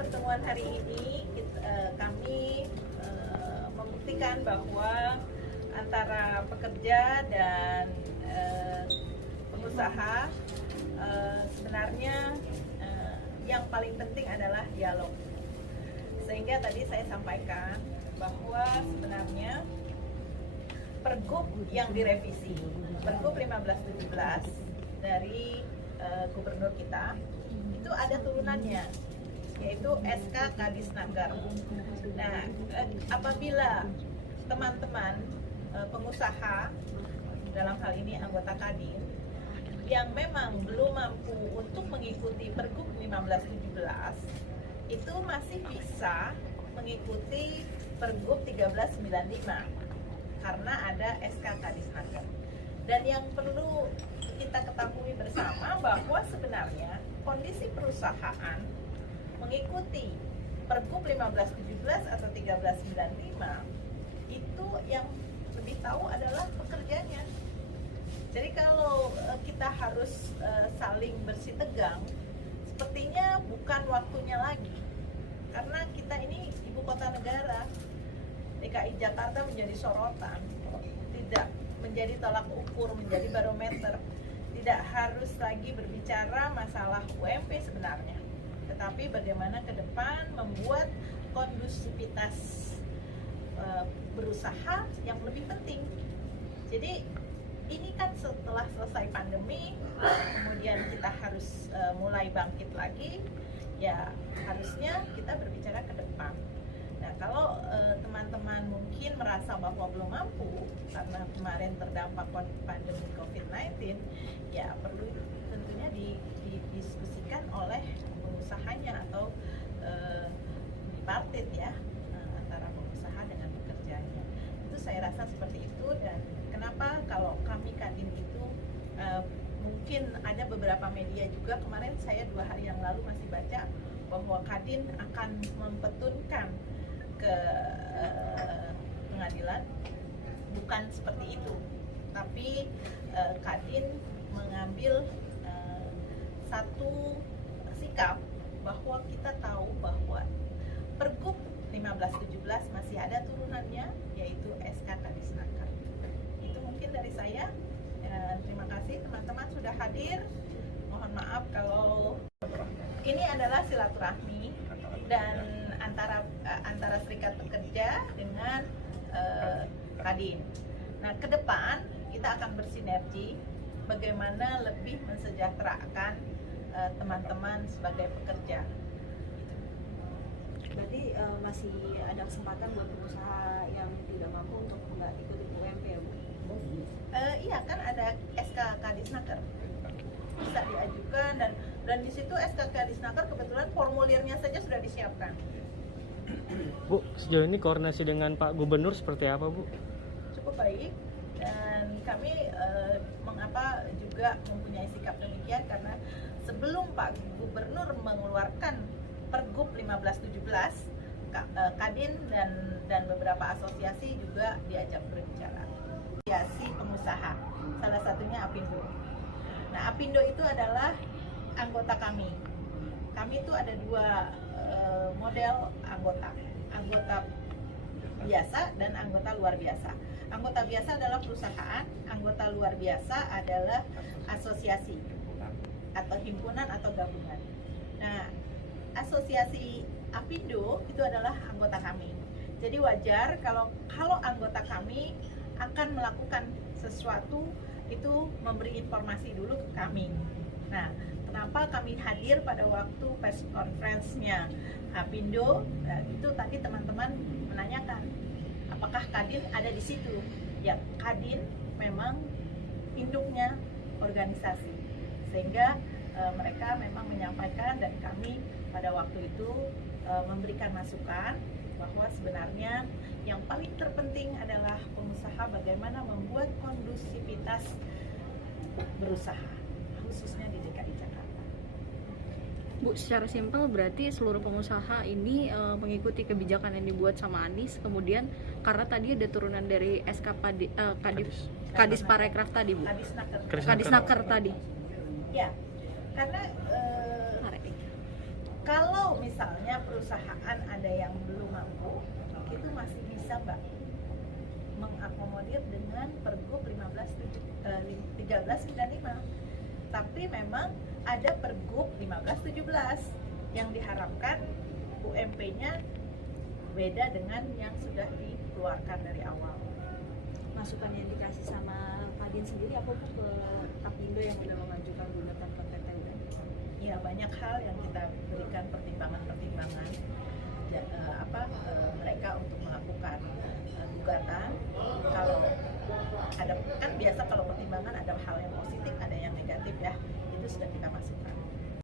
pertemuan hari ini kami membuktikan bahwa antara pekerja dan pengusaha sebenarnya yang paling penting adalah dialog. Sehingga tadi saya sampaikan bahwa sebenarnya Pergub yang direvisi, Pergub 1517 dari gubernur kita itu ada turunannya, yaitu SK Kadisnaker. Nah, apabila teman-teman pengusaha, dalam hal ini anggota Kadin, yang memang belum mampu untuk mengikuti Pergub 1517, itu masih bisa mengikuti Pergub 1395 karena ada SK Kadisnaker. Dan yang perlu kita ketahui bersama bahwa sebenarnya kondisi perusahaan mengikuti Pergub 1517 atau 1395 itu yang lebih tahu adalah pekerjanya. Jadi kalau kita harus saling bersitegang, sepertinya bukan waktunya lagi. Karena kita ini ibu kota negara, DKI Jakarta menjadi sorotan, tidak menjadi tolak ukur, menjadi barometer. Tidak harus lagi berbicara masalah UMP sebenarnya, tetapi bagaimana ke depan membuat kondusivitas berusaha yang lebih penting. Jadi ini kan setelah selesai pandemi, kemudian kita harus mulai bangkit lagi, ya harusnya kita berbicara ke depan. Nah, kalau teman-teman mungkin merasa bahwa belum mampu karena kemarin terdampak pandemi COVID-19, ya perlu tentunya didiskusikan oleh pengusahanya atau bipartit ya, antara pengusaha dengan pekerjanya. Itu saya rasa seperti itu. Dan kenapa kalau kami Kadin itu mungkin ada beberapa media juga, kemarin saya 2 hari yang lalu masih baca bahwa Kadin akan mempetunkan ke pengadilan. Bukan seperti itu, tapi Kadin mengambil satu sikap bahwa kita tahu bahwa Pergub 1517 masih ada turunannya, yaitu SK Kadisnaker. Itu mungkin dari saya. Terima kasih teman-teman sudah hadir. Mohon maaf kalau ini adalah silaturahmi dan antara serikat pekerja dengan Kadin. Nah, ke depan kita akan bersinergi bagaimana lebih mensejahterakan teman-teman sebagai pekerja. Berarti masih ada kesempatan buat pengusaha yang tidak mampu untuk nggak ikuti UMP ya, Bu? Iya kan ada SK Kadisnaker, bisa diajukan, dan di situ SK Kadisnaker kebetulan formulirnya saja sudah disiapkan. Bu, sejauh ini koordinasi dengan Pak Gubernur seperti apa, Bu? Cukup baik, dan kami mengapa juga mempunyai sikap demikian karena sebelum Pak Gubernur mengeluarkan Pergub 1517, Kadin dan beberapa asosiasi juga diajak berbicara. Asosiasi pengusaha, salah satunya Apindo. Nah, Apindo itu adalah anggota kami. Kami itu ada 2 model anggota biasa dan anggota luar biasa. Anggota biasa adalah perusahaan, anggota luar biasa adalah asosiasi atau himpunan atau gabungan. Nah, asosiasi Apindo itu adalah anggota kami. Jadi wajar kalau anggota kami akan melakukan sesuatu itu memberi informasi dulu ke kami. Nah, kenapa kami hadir pada waktu press conference-nya Apindo? Itu tadi teman-teman menanyakan, apakah Kadin ada di situ? Ya, Kadin memang induknya organisasi, sehingga mereka memang menyampaikan dan kami pada waktu itu memberikan masukan bahwa sebenarnya yang paling terpenting adalah pengusaha bagaimana membuat kondusivitas berusaha, khususnya di DKI Jakarta. Bu, secara simpel berarti seluruh pengusaha ini mengikuti kebijakan yang dibuat sama Anies, kemudian karena tadi ada turunan dari SK Kadisparekraf tadi, Bu. Kadisnaker tadi. Ya, karena Kalau misalnya perusahaan ada yang belum mampu, itu masih bisa Mbak mengakomodir dengan Pergub 1395. Tapi memang ada Pergub 1517 yang diharapkan UMP-nya beda dengan yang sudah dikeluarkan dari awal. Masukan yang dikasih sama Fadin sendiri apa Bu ke Tapindo yang udah mengajukan gugatan ke PT UN? Ya, banyak hal yang kita berikan pertimbangan-pertimbangan mereka untuk melakukan gugatan. Kalau ada kan biasa kalau pertimbangan ada hal yang positif, ada yang negatif ya, itu sudah kita masukkan.